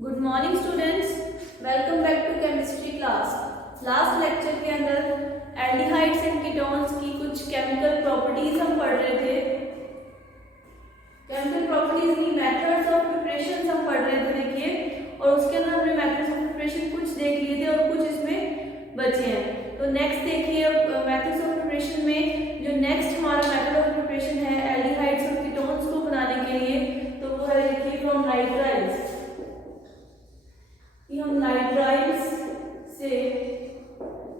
Good morning students, welcome back to chemistry class. Last lecture के अंदर aldehydes and ketones की कुछ chemical properties हम पढ़ रहे थे। केमिकल प्रॉपर्टीज की मेथड्स ऑफ प्रिपरेशन हम पढ़ रहे थे, देखिए, और उसके अंदर हमने मेथड्स ऑफ प्रिपरेशन कुछ देख लिए थे और कुछ इसमें बचे हैं। तो नेक्स्ट देखिए, मेथड्स ऑफ प्रिपरेशन में जो नेक्स्ट हमारा मेथड ऑफ प्रिपरेशन है एल्डिहाइड्स और कीटोन्स को बनाने के लिए, तो वो है देखिए फ्रॉम नाइट्राइल्स। हम नाइट्राइल्स से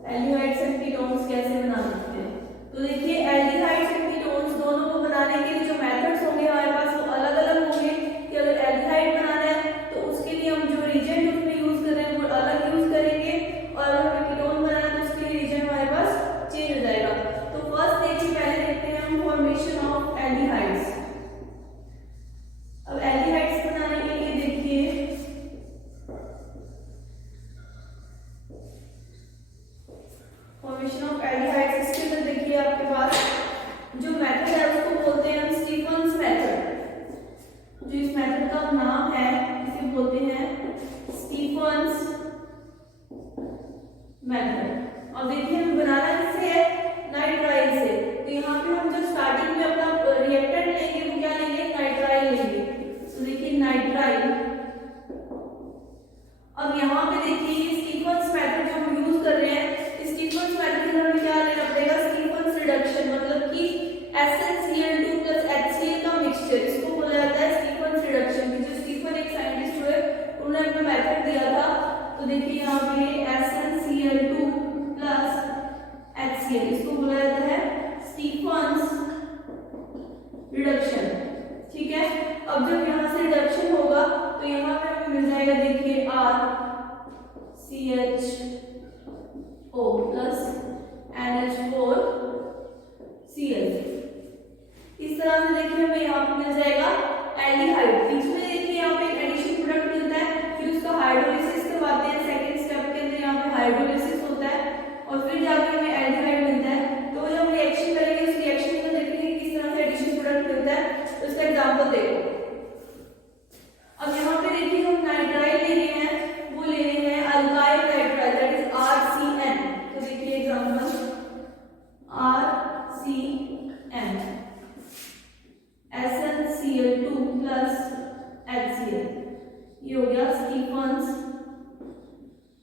एल्डिहाइड्स एंड कीटोन्स कैसे बना सकते हैं। तो देखिए, एल्डिहाइड्स एंड कीटोन्स दोनों को बनाने के लिए जो मेथड्स होंगे हमारे पास वो अलग अलग होंगे। कि अगर एल्डिहाइड बनाना है तो उसके लिए हम जो रिएजेंट उसमें यूज कर रहे हैं वो अलग यूज करेंगे, और अगर हमें कीटोन बनाना है तो उसके लिए रिएजेंट हमारे पास चेंज हो जाएगा। तो फर्स्ट देखिए, पहले देखते हैं हम फॉर्मेशन ऑफ एल्डिहाइड्स। अब एल्डिहाइड्स बनाने के लिए देखिए फॉर्मेशन ऑफ एल्डिहाइड्स, इसके अंदर देखिए आपके पास जो मेथड है उसको बोलते हैं हम स्टीफन्स मेथड। जो इस मेथड का नाम है इसे बोलते हैं स्टीफन्स मेथड। और देखिए हमें बनाना किससे है, नाइट्राइल से। तो यहाँ पे हम जो स्टार्टिंग में अपना रिएक्टेंट लेंगे वो क्या लेंगे, नाइट्राइल लेंगे। तो देखिए नाइट्राइल। अब यहाँ पे देखिए स्टीफन्स मेथड जो हम यूज कर रहे हैं, स्टीफन्स मेथड में हमें क्या लेना पड़ेगा, स्टीफन्स रिडक्शन, मतलब कि SnCl2 plus HCl का मिक्सचर, इसको बोला जाता है स्टीफन्स रिडक्शन। जो स्टीफन एक साइंटिस्ट हुए, उन्होंने अपना मेथड दिया था। तो देखिए यहाँ पे SnCl2 plus HCl, इसको बोला जाता है स्टीफन्स रिडक्शन। ठीक है, अब जब यहाँ से रिडक्शन होगा तो यहाँ पे हमें मिल जाएगा, देखिए RCHO plus NH4Cl। इस तरह से देखिए हमें यहाँ पे मिल जाएगा एल्डिहाइड। बीच में देखिए यहाँ पे एक एडिशन प्रोडक्ट मिलता है, फिर उसका हाइड्रोलिसिस करवाते हैं। सेकंड स्टेप के अंदर यहाँ पे हाइड्रोलिसिस होता है और फिर जाके हमें एल्डिहाइड मिलता है। तो जब हम रिएक्शन करेंगे उस रिएक्शन में देखेंगे किस तरह से एडिशन प्रोडक्ट मिलता है। तो इसका एग्जांपल देखो। अब यहाँ पे देखिए हम नाइट्राइल ले रहे हैं, वो ले रहे हैं alkyl nitrile, that is RCN। तो देखिए example RCN, SnCl2 plus HCl, ये हो गया स्टीफन्स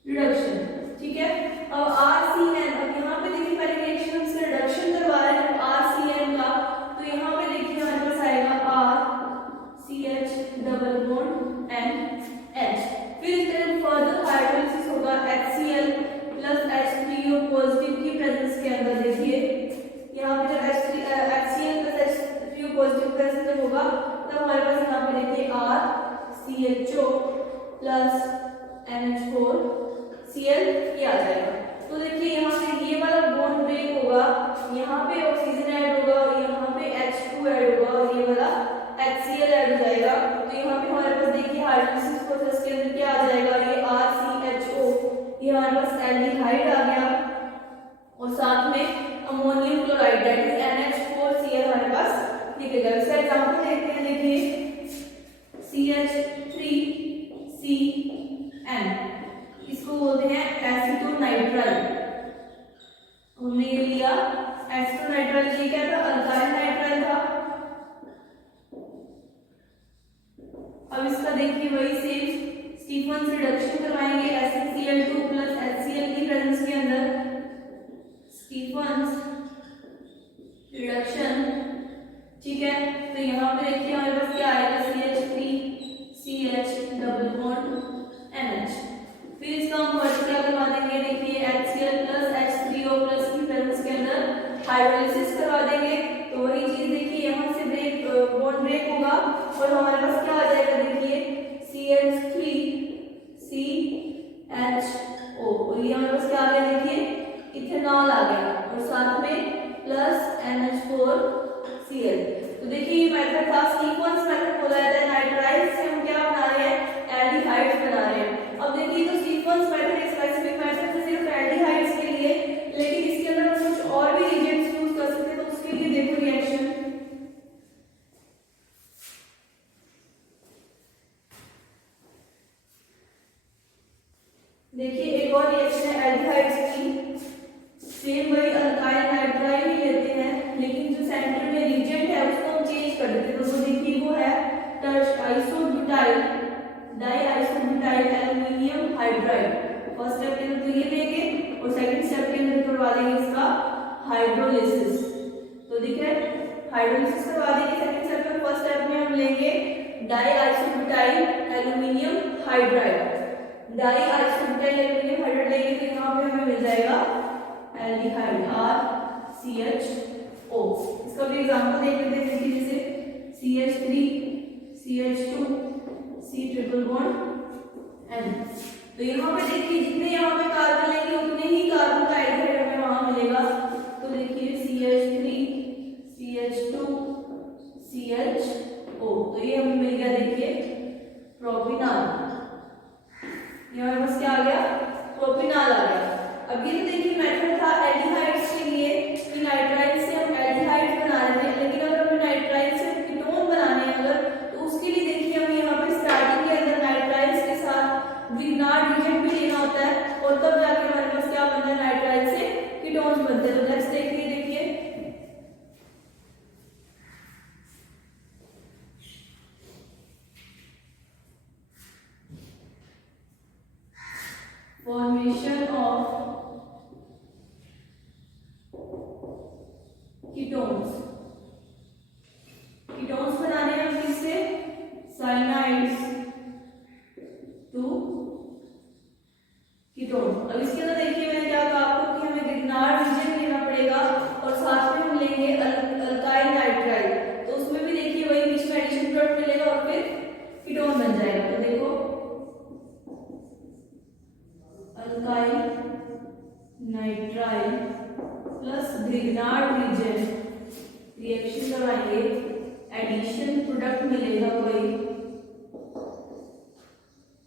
रिडक्शन। ठीक है, अब RCN, अब यहाँ पे देखिए पहले रिएक्शन हम इसका रिडक्शन करवा रहे हैं RCN का। तो यहाँ पे देखिए हमारे पास आएगा RCH डबल बॉन्ड NH। फिर इसके बाद फर्दर हाइड्रोलिसिस होगा HCl प्लस H3O पॉजिटिव की प्रेजेंस के अंदर। देखिए यहाँ पे जब HCl plus H3O positive presence में होगा तब हमारे पास यहाँ पे देखिए RCHO प्लस NH4Cl ये आ जाएगा। तो देखिए यहाँ पे ये वाला बॉन्ड ब्रेक होगा, यहाँ पे ऑक्सीजन ऐड होगा और यहाँ पे H2 ऐड होगा और ये वाला HCl ऐड हो जाएगा। तो यहाँ पे हमारे पास देखिए हाइड्रोलिसिस प्रोसेस के अंदर क्या आ जाएगा, ये RCHO, ये हमारे पास एल्डिहाइड आ गया और साथ में ammonium chloride that is NH4Cl हमारे पास निकलेगा। इसका एग्जांपल देखते हैं, देखिए CH3CN, इसको बोलते हैं एसीटोनाइट्राइल। हमने ये लिया एसीटोनाइट्राइल, ये क्या था, अल्काइल नाइट्राइल था। अब इसका देखिए वही सेम स्टीफन्स रिडक्शन करवाएंगे SnCl2 प्लस HCl की प्रेजेंस के अंदर, स्टीफन्स रिडक्शन। ठीक है, तो यहाँ पे देखिए हमारे पास क्या आएगा, CH3CH डबल बॉन्ड NH। फिर इसका हम वर्ड क्या करवा देंगे, देखिए HCl प्लस H3O प्लस की प्रेजेंस के अंदर हाइड्रोलिसिस करवा देंगे। तो वही चीज देखिए यहाँ से बॉन्ड ब्रेक होगा और हमारे पास क्या आ जाएगा, देखिए CH3CHO और ये हमारे पास क्या आ गया, देखिए इथेनॉल आ गया और साथ में प्लस NH4Cl। तो देखिए ये मेथड था स्टीफन्स मेथड बोला जाता है। नाइट्राइल से हम क्या बना रहे हैं, एल्डिहाइड्स बना रहे हैं। अब देखिए तो स्टीफन्स मेथड एक स्पेसिफिक मेथड है सिर्फ एल्डिहाइड्स के लिए, लेकिन इसके अंदर हम कुछ और भी रिएजेंट्स यूज कर सकते हैं। तो उसके लिए देखो रिएक्शन देखिए एक और रिएक्शन है एल्डिहाइड्स की, सेम वही अल्काइल नाइट्राइल ही लेते हैं, लेकिन जो सेंटर में रिएजेंट है उसको हम चेंज कर देते हैं। तो वो देखिए वो है टर्च isobutyl diisobutyl aluminium hydride. First step के अंदर तो ये लेंगे और सेकंड स्टेप के अंदर करवा देंगे इसका हाइड्रोलिसिस। तो दिख रहा है हाइड्रोलिसिस करवा देंगे सेकंड स्टेप में। फर्स्ट स्टेप में हम लेंगे डाइआइसोब्यूटाइल एल्युमिनियम हाइड्राइड। डाइआइसोब्यूटाइल एल्युमिनियम हाइड्राइड लेंगे तो यहाँ पे हमें मिल जाएगा एल्डिहाइड RCHO। इसका भी एग्जांपल देख लेते हैं, जैसे CH3 CH2 C triple bond N। तो यहाँ पे देखिए जितने यहाँ पे कार्बन लेंगे उतने ही कार्बन का एल्डिहाइड हमें वहां मिलेगा। तो देखिए CH3 CH2 CHO, तो ये हमें मिल गया देखिए प्रोपिनॉल। ये हमारे पास क्या आ गया प्रोपिनॉल आ गया। अब ये तो देखिए मेथड था एल्डिहाइड्स के लिए कि नाइट्राइल से हम एल्डिहाइड बना रहे हैं, लेकिन अगर हमें नाइट्राइल से कीटोन बनाने हैं अगर, तो उसके लिए देखिए हमें यहाँ पे स्टार्टिंग के अंदर नाइट्राइल्स के साथ ग्रिग्नार्ड रिएजेंट भी लेना होता है और तब जाके हमारे पास क्या बनता है नाइट्राइल से कीटोन्स बनते हैं। तो लेट्स देखिए formation of ketones। कीटोन्स बनाने हैं किससे साइनाइड्स टू कीटोन। अब इसके अंदर देखिए मैंने क्या कहा आपको कि हमें ग्रिग्नार्ड रिएजेंट लेना पड़ेगा और साथ में हम लेंगे अल्काइल नाइट्राइल। तो उसमें भी देखिए वही बीच में एडिशन प्रोडक्ट मिलेगा और फिर कीटोन बन जाएगा। तो देखो alkyl nitrile plus Grignard reagent reaction करवाएंगे, एडिशन प्रोडक्ट मिलेगा कोई,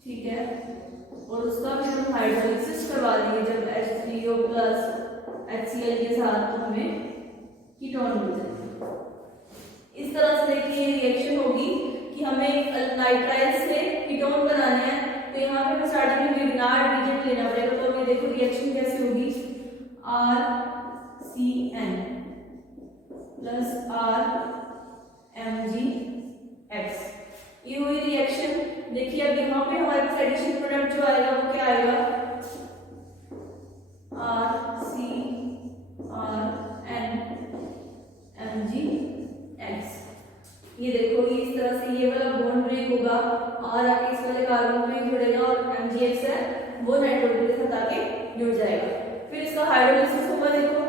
ठीक है, और उसका फिर हम हाइड्रोलिसिस करवा देंगे जब H3O प्लस HCl के साथ तो हमें कीटोन मिल जाएगा। इस तरह से देखिए ये रिएक्शन होगी कि हमें नाइट्राइल से कीटोन बनाने हैं, तो यहाँ पे स्टार्टिंग में ग्रिग्नार्ड रिएजेंट लेना पड़ेगा। तो ये देखो रिएक्शन कैसे होगी RCN प्लस RMgX। ये हुई रिएक्शन। देखिए अब यहाँ पे हमारे पास एडिशन प्रोडक्ट जो आएगा वो क्या आएगा RCRNMgX। ये देखो ये इस तरह से ये वाला बॉन्ड ब्रेक होगा, R आके इस वाले कार्बन में जुड़ेगा और MgX है वो नाइट्रोजन के साथ आके जुड़ जाएगा। फिर इसका हाइड्रोलिसिस होगा, देखो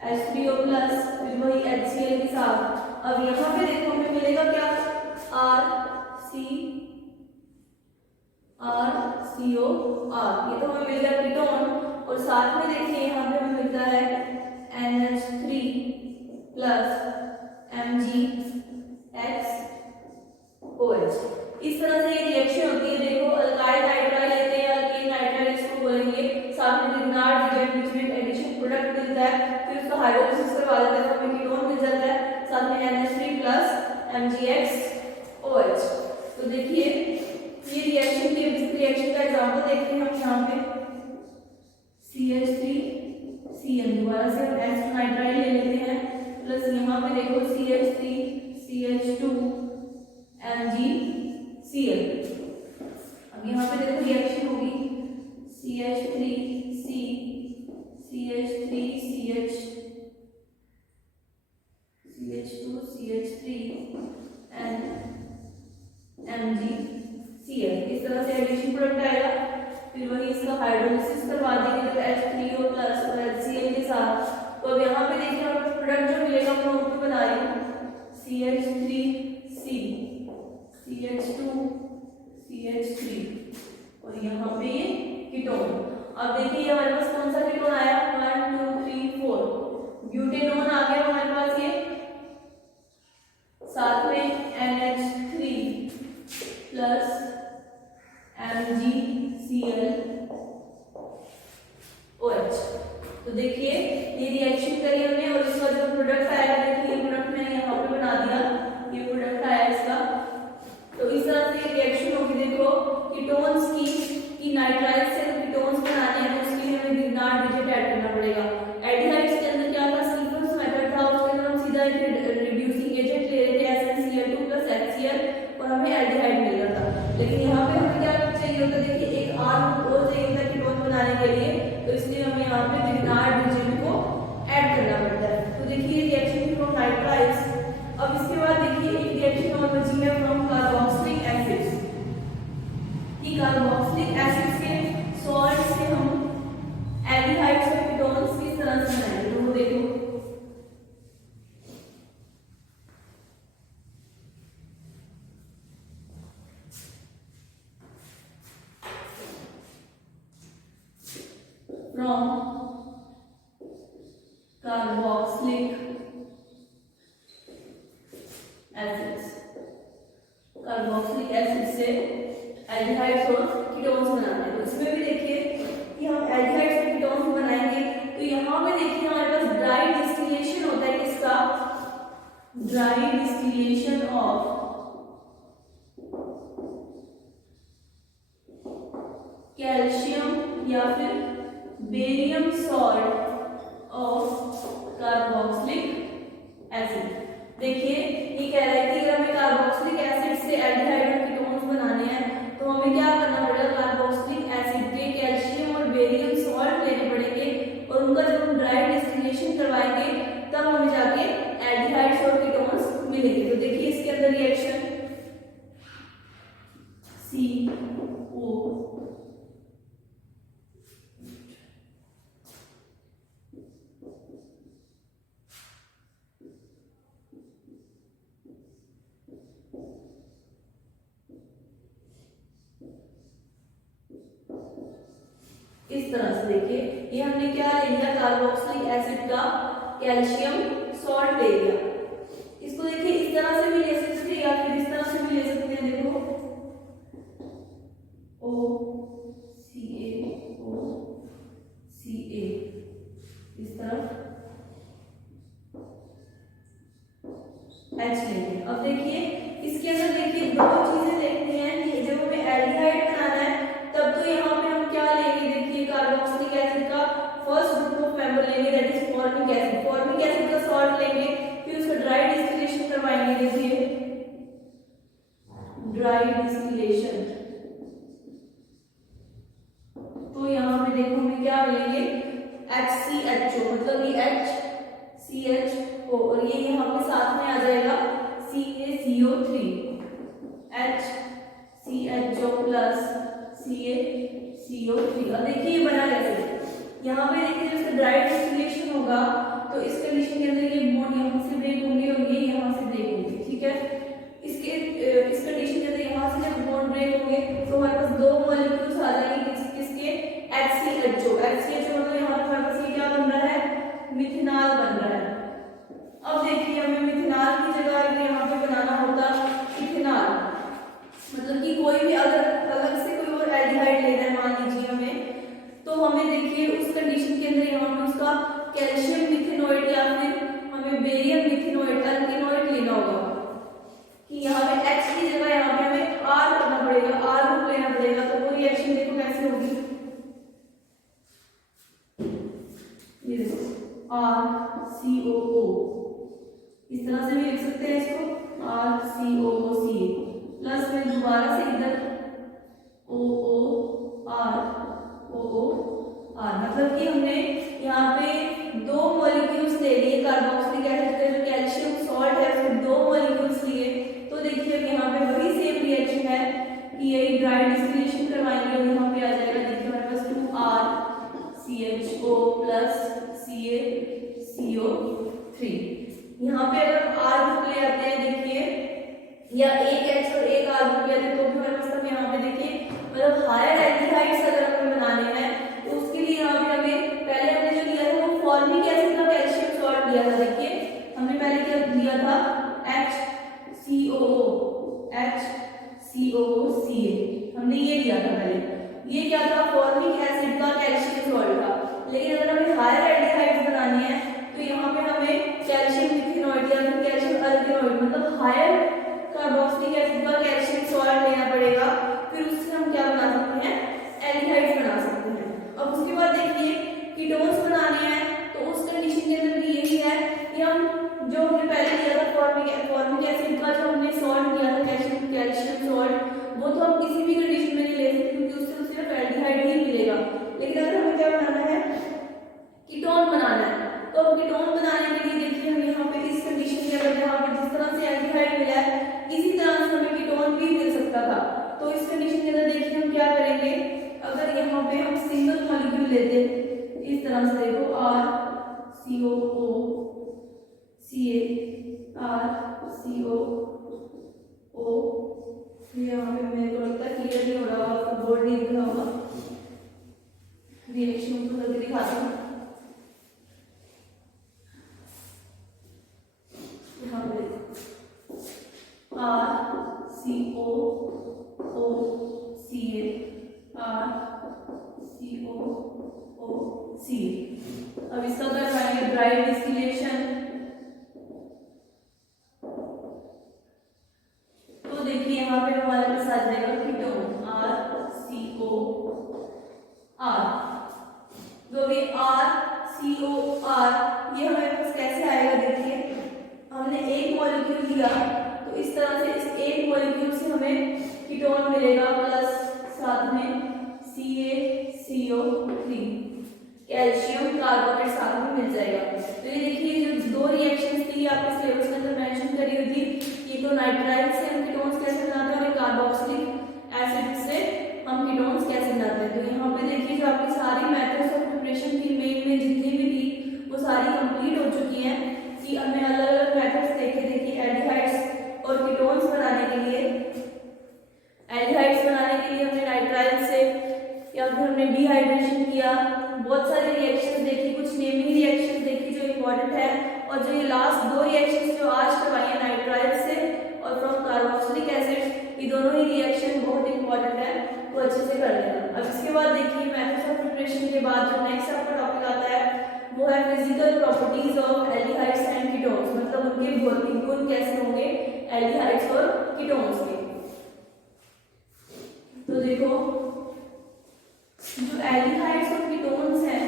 H3O प्लस फिर वही HCl के साथ। अब यहाँ पे देखो हमें मिलेगा क्या RCOR, ये तो हमें मिल गया कीटोन और साथ में देखिए यहाँ पे हमें मिलता है NH3 प्लस MgXOH। इस तरह से ये रिएक्शन होती है। देखो अल्काइल नाइट्राइल लेते हैं, अल्कील नाइट्राइल इसको बोलेंगे, साथ में ग्रिग्नार्ड रिएजेंट बीच में एडिशन प्रोडक्ट मिलता है, फिर उसका हाइड्रोलिसिस करवा देते हैं तो हमें कीटोन मिल जाता है, साथ में NH3 प्लस MgXOH। तो देखिए ये रिएक्शन की रिएक्शन का एग्जांपल देखते हैं हम यहाँ पे CH3CN, दोबारा से हम H नाइट्राइल ले लेते हैं प्लस यहाँ पे देखो CH3 CH2 MgCl। अब यहाँ पे देखो रिएक्शन होगी CH3C CH3CH CH2 CH3 and MgCl। इस तरह से एडिशन प्रोडक्ट आएगा। फिर वही इसका हाइड्रोलिसिस करवा देंगे जब H3O प्लस और HCl के साथ। तो अब यहाँ पे देखिए हमें प्रोडक्ट जो मिलेगा मैं नोट पे बना रही हूँ CH3C CH2 CH3 और यहाँ पे ये कीटोन। अब देखिए हमारे पास कौन सा कीटोन आया 1 2 3 4 ब्यूटेनोन आ गया हमारे पास ये, साथ में NH3 प्लस MgCl OH। तो देखिए ये रिएक्शन करी हमने और इसका जो प्रोडक्ट आया देखिए ये प्रोडक्ट मैंने यहाँ पे बना दिया, ये प्रोडक्ट आया इसका। तो इस तरह से रिएक्शन होगी देखो कीटोन्स की नाइट्राइल से कीटोन्स बनाने हैं तो उसके लिए हमें ग्रिग्नार्ड रिजेंट ऐड करना पड़ेगा। एल्डिहाइड्स के अंदर क्या था, स्टीफन्स मेथड था, उसके अंदर हम सीधा रिड्यूसिंग एजेंट ले रहे थे SnCl2 + HCl और हमें एल्डिहाइड मिल रहा था। लेकिन यहाँ पे हमें क्या चाहिए होता है, देखिए एक R ग्रुप और चाहिए होता है कीटोन बनाने के लिए, तो इसलिए हमें यहाँ पे ग्रिग्नार्ड रिजेंट को ऐड करना पड़ता है। तो देखिए रिएक्शन फ्रॉम नाइट्राइल्स। अब इसके बाद देखिए एक रिएक्शन और बची है फ्रॉम कार्बोक्सिलिक एसिड्स, कि कार्बोक्सिलिक एसिड से सॉल्ट से हम एल्डिहाइड्स और कीटोन्स किस तरह से बनाएंगे। तो वो देखो from carboxylic acids, carboxylic acid से एल्डिहाइड्स और कीटोन्स बनाते हैं। तो इसमें भी देखिए कि हम एल्डिहाइड्स और कीटोन्स बनाएंगे तो यहाँ पे देखिए हमारे पास ड्राई डिस्टिलेशन होता है, किसका, ड्राई डिस्टिलेशन ऑफ कैल्शियम या फिर barium salt of carboxylic acid. देखिए ये कह रहा है कि अगर हमें कार्बोक्सिलिक एसिड से एल्डिहाइड और कीटोन्स बनाने हैं तो हमें क्या करना पड़ेगा, कार्बोक्सिलिक एसिड के कैल्शियम और बेरियम सॉल्ट लेने पड़ेंगे और उनका जब हम ड्राई डिस्टिलेशन करवाएंगे तब हमें जाके एल्डिहाइड्स और कीटोन्स मिलेंगे। तो देखिए इसके अंदर रिएक्शन CO इस तरह से, देखिए ये हमने क्या ले लिया, कार्बोक्सिलिक एसिड का कैल्शियम सॉल्ट ले लिया। इसको देखिए इस तरह से भी ले सकते हैं या फिर इस तरह से भी ले सकते हैं। देखो OCaOCa इस तरफ H लेंगे। अब देखिए इसके अंदर देखिए दो चीजें देखनी है कि जब हमें एल्डिहाइड बनाना है तब तो यहाँ पे हम क्या लेंगे, देखिए कार्बोक्सिलिक एसिड का फर्स्ट ग्रुप ऑफ मेंबर लेंगे that is formic acid. Formic acid का सॉल्ट लेंगे, फिर उसका ड्राई डिस्टिलेशन करवाएंगे। देखिए ड्राई डिस्टिलेशन, तो यहाँ पे देखो हमें क्या मिलेंगे, HCHO, मतलब ये HCHO और ये यहाँ पे साथ में आ जाएगा CaCO3, HCHO प्लस CaCO3। अब देखिए ये बना कैसे, यहाँ पे देखिए जब इसका ड्राई डिस्टिलेशन होगा तो इस कंडीशन के अंदर ये बॉन्ड यहाँ से ब्रेक होंगे और ये यहाँ से ब्रेक होंगे, ठीक है। इस कंडीशन के अंदर यहाँ से जब बॉन्ड ब्रेक होंगे तो हमारे पास दो मॉलिक्यूल्स आ जाएंगे किसके, HCHO मतलब यहाँ पे हमारे पास ये क्या बन रहा है, मिथेनॉल बन रहा है। अब देखिए हमें मिथेनॉल की जगह अगर यहाँ पे बनाना होता इथेनॉल, मतलब कि कोई भी अगर अलग से कोई और एल्डिहाइड लेना है मान लीजिए हमें, तो हमें देखिए उस कंडीशन के अंदर यहाँ पे उसका कैल्शियम मिथेनोइड या फिर हमें बेरियम मिथेनोइड अल्केनोइड लेना होगा कि यहाँ पे H की जगह यहाँ पे हमें R करना पड़ेगा, R ग्रुप लेना पड़ेगा। तो वो रिएक्शन देखो कैसे होगी, ये देखो RCOO, इस तरह से भी लिख सकते हैं इसको RCOOCA प्लस में दोबारा से इधर OOR, मतलब कि हमने यहाँ पे दो मॉलिक्यूल्स ले लिए कार्बोक्सिलिक एसिड का जो कैल्शियम सॉल्ट है उसके दो मॉलिक्यूल्स लिए। तो देखिए अब यहाँ पे वही सेम रिएक्शन है कि यही ड्राई डिस्टिलेशन करवाएंगे और यहाँ पे आ जाएगा, देखिए हमारे पास 2RCHO प्लस CaCO3। यहाँ पे अगर R ग्रुप ले आते हैं देखिए, या एक H और एक R ग्रुप ले आते हैं तो भी हमारे पास यहाँ पे देखिए मतलब हायर एल्डिहाइड्स अगर हमें बनाने हैं तो उसके लिए यहाँ पे हमें पहले हमने जो लिया था वो फॉर्मिक एसिड का कैल्शियम सॉल्ट लिया था। देखिए हमने पहले क्या लिया था, HCOOCA हमने ये लिया था पहले, ये क्या था, फॉर्मिक एसिड का कैल्शियम सॉल्ट था। लेकिन अगर हमें हायर एल्डिहाइड्स बनानी है तो यहाँ पे हमें कैल्शियम मिथेनोइड या फिर कैल्शियम अल्केनोइड मतलब हायर कार्बोक्सिलिक एसिड का कैल्शियम सॉल्ट लेना पड़ेगा, फिर उससे हम क्या बना सकते हैं, एल्डिहाइड क्या करेंगे, अगर यहाँ पे हम सिंगल मॉलिक्यूल लेते इस तरह से, देखो RCOO CaRCOO, यहाँ पे मेरे को लगता है क्लियर नहीं हो रहा होगा, आपको बोर्ड नहीं दिख रहा होगा, रिएक्शन को करके दिखाता हूँ। यहाँ पे RCOOCaRCOOCa। अब इसका करवाएंगे ड्राई डिस्टिलेशन। तो देखिए यहाँ पे हमारे पास आ जाएगा कीटोन RCOR। जो भी RCOR ये हमारे पास कैसे आएगा, देखिए हमने एक मॉलिक्यूल लिया तो इस तरह से इस एक मॉलिक्यूल से हमें कीटोन मिलेगा प्लस साथ में CaCO3 कैल्शियम कार्बोनेट साथ में मिल जाएगा। तो ये देखिए जो दो रिएक्शंस थी आपके सिलेबस के अंदर मेंशन करी हुई थी, ये तो नाइट्राइल से हम कीटोन्स कैसे बनाते हैं और कार्बोक्सिलिक एसिड से हम कीटोन्स कैसे बनाते हैं। तो यहाँ पे देखिए जो आपकी सारी मेथड्स ऑफ प्रिपरेशन थी मेन में जितनी भी थी वो सारी कंप्लीट हो चुकी हैं कि हमने अलग अलग मेथड्स देखे। देखिए एल्डिहाइड्स और कीटोन्स बनाने के लिए, एल्डिहाइड्स बनाने के लिए हमने नाइट्राइल से या फिर हमने डिहाइड्रेशन किया, बहुत सारे रिएक्शंस देखी, कुछ नेमिंग रिएक्शंस देखी जो इंपॉर्टेंट है, और जो ये लास्ट दो रिएक्शंस जो आज करवाई है नाइट्राइल से और फ्रॉम कार्बोक्सिलिक एसिड, ये दोनों ही रिएक्शन बहुत इंपॉर्टेंट है, तो अच्छे से कर लेना। अब इसके बाद देखिए मेथड्स ऑफ प्रिपरेशन के बाद जो नेक्स्ट आपका टॉपिक आता है वो है physical properties of aldehydes and ketones, मतलब उनके भौतिक गुण कैसे होंगे एल्डिहाइड्स और कीटोन्स के। तो देखो जो एल्डिहाइड्स और कीटोन्स हैं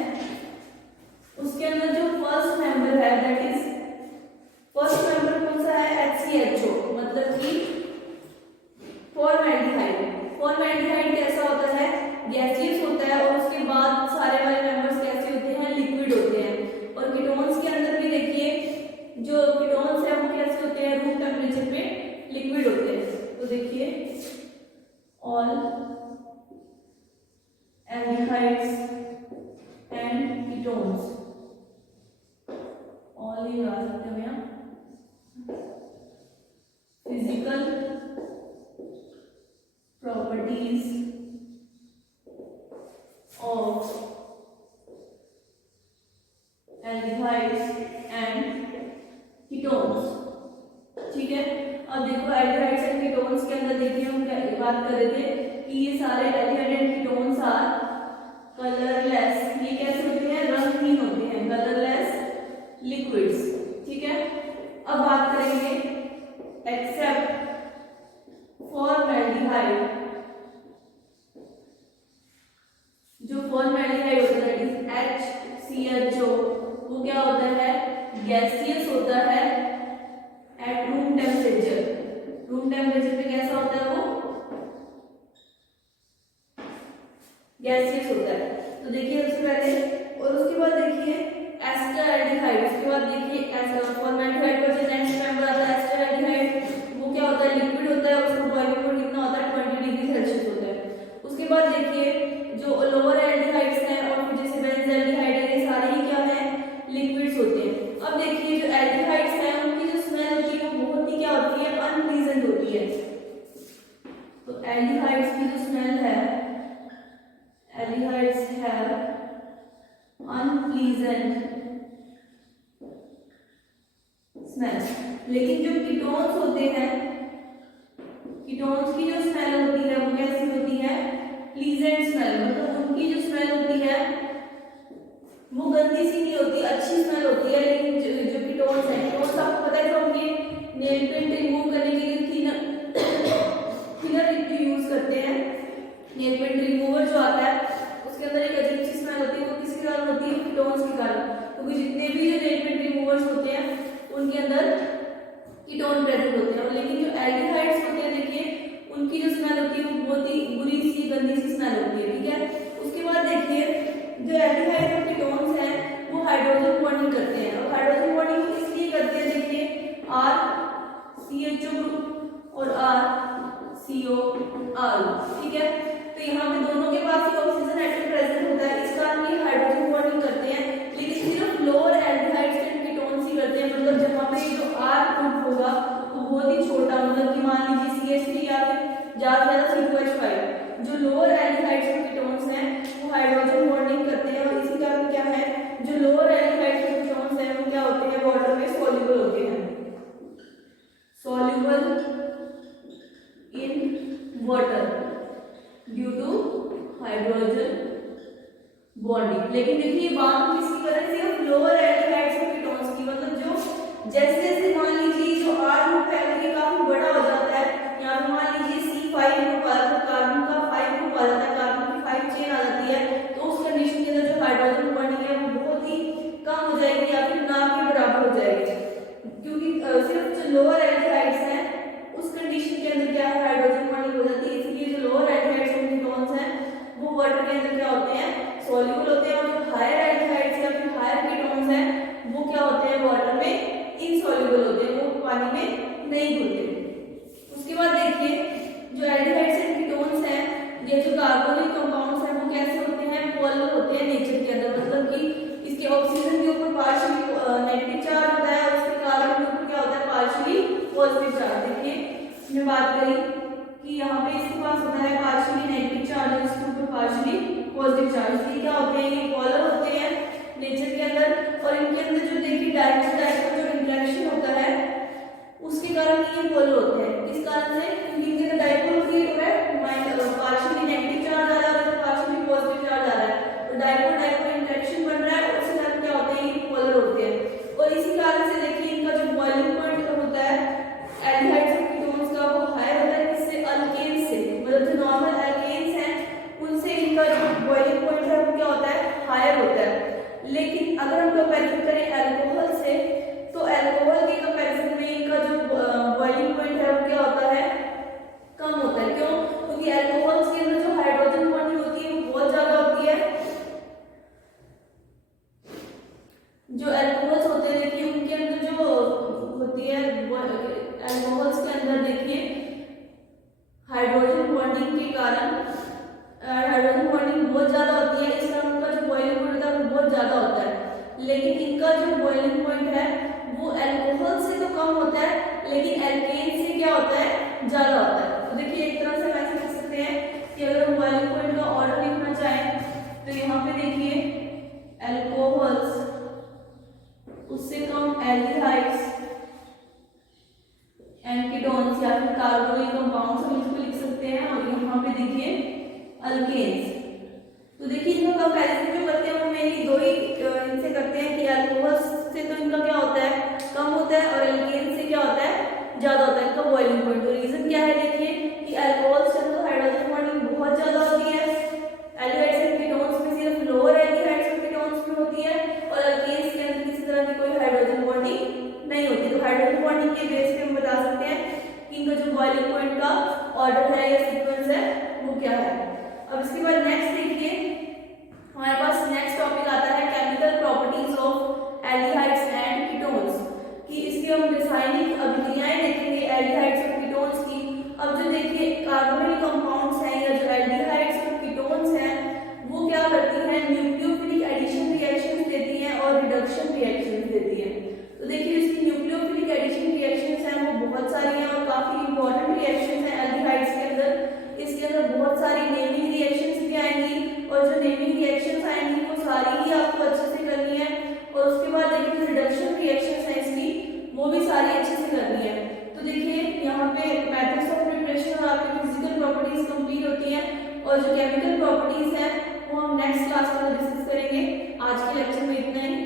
उसके अंदर जो फर्स्ट मेंबर है दैट इज फर्स्ट मेंबर कौन सा है HCHO, मतलब कि फॉर्मल्डिहाइड। फॉर्मल्डिहाइड कैसा होता है, गैसियस होता है, और उसके बाद सारे वाले मेंबर्स कैसे होते हैं, लिक्विड होते हैं। और कीटोन्स के अंदर भी देखिए जो कीटोन्स है वो कैसे होते हैं, रूम टेम्परेचर पे लिक्विड होते हैं। तो देखिए all aldehydes and ketones, all he लगा सकते हो यहाँ, physical properties of aldehydes and ketones. ठीक है, अब देखो एल्डिहाइड्स एंड कीटोन्स के अंदर देखिए हम क्या बात कर रहे थे कि ये सारे aldehyde and ketones are colourless, ये कैसे होते हैं, रंगहीन होते हैं, कलरलेस लिक्विड्स। ठीक है, अब बात करेंगे एक्सेप्ट फॉर्मल्डिहाइड। जो फॉर्मल्डिहाइड होता है HCHO वो क्या होता है, गैसियस होता है at room temperature. Room temperature पे कैसा होता है, वो गैसियस होता है। तो देखिए सबसे पहले, और उसके बाद देखिए एस्टरएल्डिहाइड, उसके बाद देखिए फॉर्मल्डिहाइड का जो नेक्स्ट मेंबर आता है एस्टरएल्डिहाइड, वो क्या होता है, लिक्विड होता है, उसका बॉइलिंग पॉइंट कितना होता है 20 डिग्री सेल्सियस होता है। उसके बाद देखिए जो लोअर एल्डिहाइड्स हैं और फिर जैसे बेंजल्डिहाइड है, ये सारे ही क्या है, लिक्विड्स होते हैं। अब देखिए जो एल्डिहाइड्स हैं उनकी जो स्मेल होती है वो बहुत ही क्या होती है, अनप्लीजेंट होती है। तो एल्डिहाइड्स की जो स्मेल है, एल्डिहाइड्स हैव अनप्लीजेंट स्मेल। लेकिन जो कीटोन्स होते हैं, कीटोन्स की जो स्मेल होती है वो कैसी होती है, प्लीजेंट स्मेल, मतलब उनकी जो स्मेल होती है वो गंदी सी नहीं होती, अच्छी स्मेल होती है। लेकिन जो कीटोन्स हैं, कीटोन्स आपको पता है जो हम ये नेल पेंट रिमूव करने के लिए थिनर लिक्विड यूज करते हैं, नेल पेंट रिमूवर जो आता है उसके अंदर एक अजीब सी स्मेल होती है, वो किसके कारण होती है, कीटोन्स के कारण। क्योंकि जितने भी जो नेल पेंट रिमूवर्स होते हैं उनके अंदर कीटोन प्रेजेंट होते हैं। लेकिन जो एल्डिहाइड्स होते हैं देखिए उनकी जो स्मेल होती है वो बहुत ही बुरी सी गंदी सी स्मेल होती है। ठीक है, उसके बाद देखिए जो एल्डिहाइड और कीटोन्स हैं वो हाइड्रोजन बॉन्डिंग करते हैं, और हाइड्रोजन बॉन्डिंग इसलिए करते हैं, देखिए RCHO ग्रुप और RCOR। ठीक है, तो यहाँ पे दोनों के पास ही ऑक्सीजन एटम प्रेजेंट होता है, इस कारण ये हाइड्रोजन बॉन्डिंग करते हैं। लेकिन सिर्फ लोअर एल्डिहाइड्स एंड कीटोन्स ही करते हैं, मतलब जहाँ पे जो R ग्रुप होगा वो बहुत ही छोटा, मतलब कि मान लीजिए CH3 या फिर ज्यादा C2H5। जो लोअर एल्डिहाइड्स एंड कीटोन्स हैं वो हाइड्रोजन बॉन्डिंग करते हैं, और इसी कारण क्या है, जो लोअर एल्डिहाइड्स एंड कीटोन्स हैं वो क्या होते हैं, वाटर में सॉल्युबल होते हैं, soluble in water due to hydrogen bonding। लेकिन देखिए बात किसकी कर रहे हैं, सिर्फ लोअर एल्डिहाइड्स और कीटोन्स की, मतलब जो जैसे जैसे मान लीजिए जो R ग्रुप है अगर ये काफी बड़ा हो जाता है, यहाँ पे मान लीजिए C5 ग्रुप आ जाता है, कार्बन का 5 ग्रुप आ जाता है, कार्बन की 5 चेन आ जाती है, तो उस कंडीशन के अंदर जो हाइड्रोजन बॉन्डिंग है वो बहुत ही कम हो जाएगी या फिर ना के बराबर हो जाएगी, क्योंकि सिर्फ जो लोअर एल्डिहाइड्स हैं उस कंडीशन के अंदर क्या है, हाइड्रोजन बॉन्डिंग हो जाती है। इसलिए जो लोअर एल्डिहाइड्स और कीटोन्स हैं वो वाटर के अंदर क्या होते हैं, सॉल्युबल होते हैं, और जो हायर एल्डिहाइड्स या फिर हायर कीटोन्स हैं वो क्या होते हैं, वाटर में इनसॉल्युबल होते हैं, वो पानी में नहीं घुलते। उसके बाद देखिए जो एल्डिहाइड्स एंड कीटोन्स हैं, ये जो कार्बोनिक कंपाउंड्स हैं वो कैसे होते हैं, पोलर होते हैं नेचर के अंदर, मतलब कि इसके ऑक्सीजन के ऊपर पार्शियली नेगेटिव चार्ज होता है और इसके कार्बन के ऊपर क्या होता है, पार्शियली पॉजिटिव चार्ज। देखिए हमने बात करी कि यहाँ पे इसके पास होता है पार्शियली नेगेटिव चार्ज और इसके ऊपर पार्शियली पॉजिटिव चार्ज। ये क्या होते हैं, ये पोलर होते हैं नेचर के अंदर, और इनके अंदर जो देखिए डायरेक्ट डायरेक्ट जो इंटरेक्शन होता है उसके कारण ये पोलर होते हैं। इस कारण से इनके अंदर डाइपोल क्रिएट हो रहा है, पार्शियली नेगेटिव चार्ज आ रहा है और पार्शियली पॉजिटिव चार्ज आ रहा है, तो डाइपोल डाइपोल इंटरेक्शन बन रहा है और उसके कारण क्या होते हैं, ये पोलर होते हैं। और इसी कारण से देखिए इनका जो बॉइलिंग पॉइंट होता है एल्डिहाइड्स और कीटोन्स का वो हायर होता है, किससे, अल्केन्स से, मतलब जो नॉर्मल एल्केन्स हैं उनसे इनका जो बॉइलिंग पॉइंट है वो क्या होता है, हायर होता है। लेकिन अगर हम कंपैरिजन करें अल्कोहल से, तो अल्कोहल के कंपैरिजन में इनका जो बॉइलिंग पॉइंट है वो क्या होता है, कम होता है। क्यों, क्योंकि अल्कोहल्स के अंदर जो हाइड्रोजन बॉन्डिंग होती है वो बहुत ज्यादा होती है। जो अल्कोहल्स होते हैं देखिए उनके अंदर जो होती है, अल्कोहल्स के अंदर देखिए हाइड्रोजन बॉन्डिंग के कारण हाइड्रोजन बॉन्डिंग बहुत ज्यादा होती है, इस कारण उनका जो बॉइलिंग पॉइंट है वो बहुत ज्यादा होता है। लेकिन इनका जो बॉइलिंग पॉइंट है वो अल्कोहल से तो कम होता है, लेकिन एल्केन से क्या होता है, ज्यादा होता है। तो देखिए एक तरह से हम ऐसे लिख सकते हैं कि अगर हम बॉइलिंग पॉइंट का ऑर्डर लिखना चाहें तो यहाँ पे देखिए अल्कोहल्स, उससे कम एल्डिहाइड्स एंड कीटोन्स या फिर कार्बोनिक कंपाउंड्स हम इसको लिख सकते हैं, और यहाँ पे देखिए अल्केन्स। तो देखिए इनका कंपैरिजन जो करते हैं वो मेनली दो ही इनसे करते हैं कि अल्कोहल्स से तो इनका क्या होता है, कम होता है, और एल्केन से क्या होता है, ज्यादा होता है इनका बॉइलिंग पॉइंट। तो रीजन क्या है, देखिए कि अल्कोहल्स से तो हाइड्रोजन बॉन्डिंग बहुत ज्यादा होती है, एल्डिहाइड्स एंड कीटोन्स में सिर्फ लोअर एल्डिहाइड्स और कीटोन्स में होती है, और अल्केन्स के अंदर किसी तरह की कोई हाइड्रोजन बॉन्डिंग नहीं होती। तो हाइड्रोजन बॉन्डिंग के बेस पे हम बता सकते हैं कि इनका जो बॉइलिंग पॉइंट का ऑर्डर है या सीक्वेंस है वो क्या है। अब इसके बाद नेक्स्ट देखिए हमारे पास नेक्स्ट टॉपिक आता है chemical properties of aldehydes and ketones, कि इसकी हम रासायनिक अभिक्रियाएं देखेंगे एल्डिहाइड्स और कीटोन्स की। अब जो देखिए कार्बोनिक कंपाउंड्स हैं या जो एल्डिहाइड्स और कीटोन्स हैं वो क्या करती हैं, न्यूक्लियोफिलिक एडिशन रिएक्शंस देती हैं और रिडक्शन रिएक्शंस देती हैं। तो देखिए इसकी न्यूक्लियोफिलिक एडिशन रिएक्शंस हैं वो बहुत सारी हैं और काफी इंपॉर्टेंट रिएक्शंस हैं एल्डिहाइड्स के अंदर। इसके अंदर बहुत सारी नेमिंग रिएक्शंस भी आएंगी, और जो नेमिंग रिएक्शंस आएंगी वो सारी ही आपको अच्छे से करनी है। और उसके बाद देखिए रिडक्शन रिएक्शंस हैं इसकी, वो भी सारी अच्छे से करनी है। तो देखिए यहाँ पे मेथड्स ऑफ प्रिपरेशन और आपकी फिजिकल प्रॉपर्टीज कंप्लीट होती हैं, और जो केमिकल प्रॉपर्टीज हैं वो हम नेक्स्ट क्लास में डिस्कस करेंगे। आज के लेक्चर में इतना ही।